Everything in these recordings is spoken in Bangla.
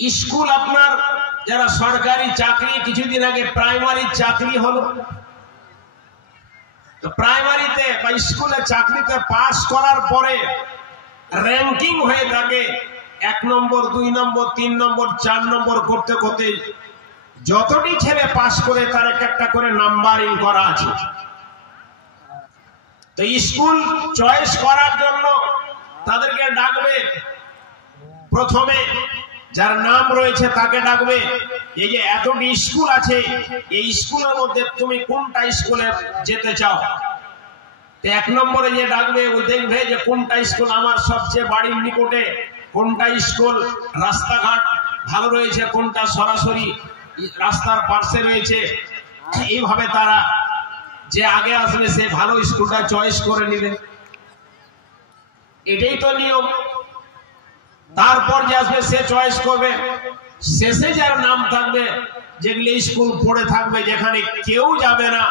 স্কুল আপনার যারা সরকারি চাকরি, কিছুদিন আগে প্রাইমারি চাকরি হলো, তো প্রাইমারিতে বা স্কুলে চাকরিতে পাস করার পরে র্যাঙ্কিং হয়ে থাকে 1 নম্বর 2 নম্বর 3 নম্বর 4 নম্বর করতে করতে যতটি ছেলে পাস করে তার একটা করে নাম্বারিং করা আছে। তো স্কুল চয়েস করার জন্য তাদেরকে ডাকবে, প্রথমে যার নাম রয়েছে তাকে ডাকবে, এই যে এতটি স্কুল আছে এই স্কুলের মধ্যে তুমি কোনটা স্কুলে যেতে চাও। তো 1 নম্বরে যে ডাকবে ওই দেখবে যে কোনটা স্কুল আমার সবচেয়ে বাড়ির নিকটে, কোনটা স্কুল রাস্তাঘাট ভালো রয়েছে, কোনটা সরাসরি রাস্তার পাশে রয়েছে। এইভাবে তারা যে আগে আসবে সে ভালো স্কুলটা চয়েস করে নেবে, এটাই তো নিয়ম। তারপর যে আসবে সে চয়েস করবে, শেষে যার নাম থাকবে যেগুলি স্কুল পড়ে থাকবে যেখানে কেউ যাবে না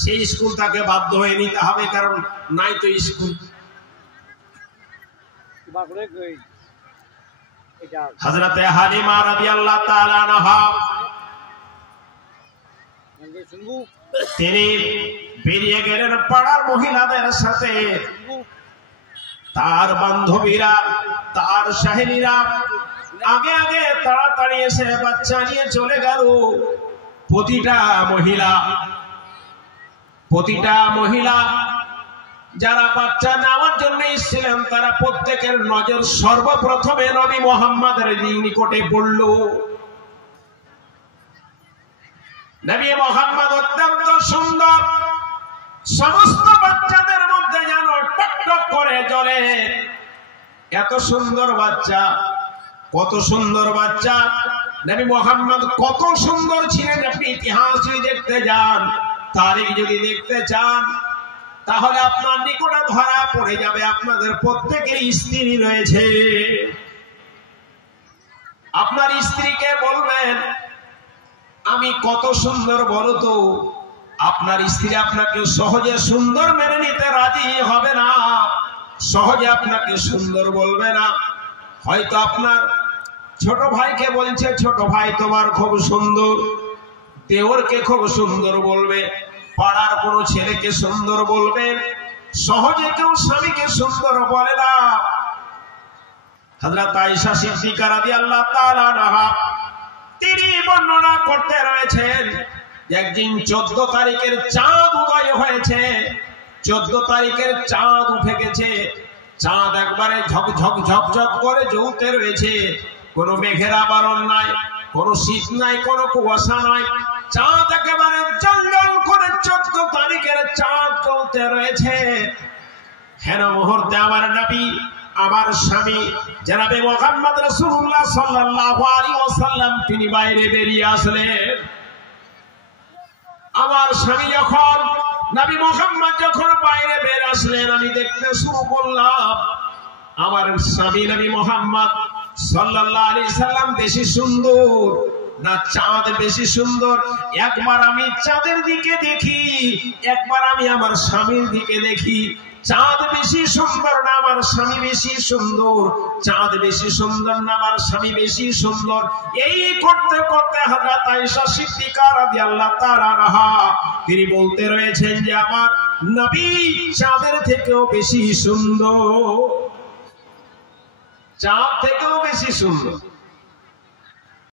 সেই স্কুল তাকে বাধ্য হয়ে নিতে হবে, কারণ নাই তো স্কুল। হযরতে হালিমা রাদিয়াল্লাহু তাআলা আনহা তিনি বেরিয়ে গেলেন পাড়ার মহিলাদের সাথে, তার বান্ধবীরা তার সাহেলীরা আগে আগে তাড়াতাড়ি এসে বাচ্চা নিয়ে চলে গেল। প্রতিটা মহিলা যারা বাচ্চা নেওয়ার জন্য এসেছিলেন তারা প্রত্যেকের নজর সর্বপ্রথমে নবী মুহাম্মদের নিকটে পড়ল। নবী মুহাম্মদ অত্যন্ত সুন্দর, সমস্ত বাচ্চাদের মধ্যে যেন টকটক করে জ্বলে। এত সুন্দর বাচ্চা, কত সুন্দর বাচ্চা। নবী মুহাম্মদ কত সুন্দর ছিলেন আপনি ইতিহাস যদি দেখতে যান, তারিখ যদি দেখতে চান, তাহলে আপনার নিকটে ধরা পড়ে যাবে আপনাদের প্রত্যেকের স্ত্রী রয়েছে। আপনার স্ত্রীকে বলবেন আমি কত সুন্দর বলো তো, আপনার স্ত্রী আপনাকে সহজে সুন্দর মেনে নিতে রাজি হবে না, সহজে আপনাকে সুন্দর বলবে না। হয়তো আপনার ছোট ভাইকে বলছে ছোট ভাই তোমার খুব সুন্দর, দেওরকে খুব সুন্দর বলবে, পাড়ার কোনো ছেলেকে সুন্দর বলবে, সহজে কেউ স্বামীকে সুন্দর বলে না। হযরত আয়েশা সিদ্দিকা রাদিয়াল্লাহু তাআলা আনহা তিনি বর্ণনা করতে রয়েছেন একদিন 14 তারিখের চাঁদ উদয় হয়েছে, 14 তারিখের চাঁদ উঠে গেছে, চাঁদ একবারে ঝকঝক ঝকঝক করে জ্বলতে রয়েছে, কোনো মেঘের আবরণ নাই, কোনো শীত নাই, কোনো কুয়াশা নাই, চাঁদ একেবারে জলজল করে 14 তারিখের চাঁদ জ্বলতে রয়েছে। হেন মুহূর্তে আমার নবী, আমার স্বামী জনাবে মুহাম্মদ রাসূলুল্লাহ সাল্লাল্লাহু আলাইহি ওয়াসাল্লাম তিনি বাইরে বেরিয়ে আসলেন। আমার স্বামী যখন, নবী মুহাম্মদ যখন বাইরে বের আসলেন, আমি দেখতে শুরু করলাম আমার স্বামী নবী মুহাম্মদ সাল্লাল্লাহু আলাইহি সাল্লাম বেশি সুন্দর না চাঁদ বেশি সুন্দর। একবার আমি চাঁদের দিকে দেখি, একবার আমি আমার স্বামীর দিকে দেখি, চাঁদ বেশি সুন্দর না আমার স্বামী বেশি সুন্দর, চাঁদ বেশি সুন্দর না আমার স্বামী বেশি সুন্দর। এই করতে করতে হযরত আয়েশা সিদ্দিকা রাদিয়াল্লাহু তাআলা আনহা তিনি বলতে রয়েছেন যে আমার নবী চাঁদের থেকেও বেশি সুন্দর, চাঁদ থেকেও বেশি সুন্দর।